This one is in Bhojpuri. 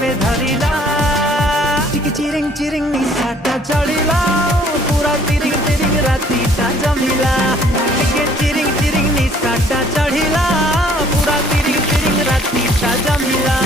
वे धरिला टिक चिरिंग चिरिंग निशाटा चढ़िला पूरा तिरिंग तिरिंग रातीटा जमिला टिके चिरिंग चिरिंग निशाटा चढ़िला पूरा तिरिंग तिरिंग रातीटा जमिला।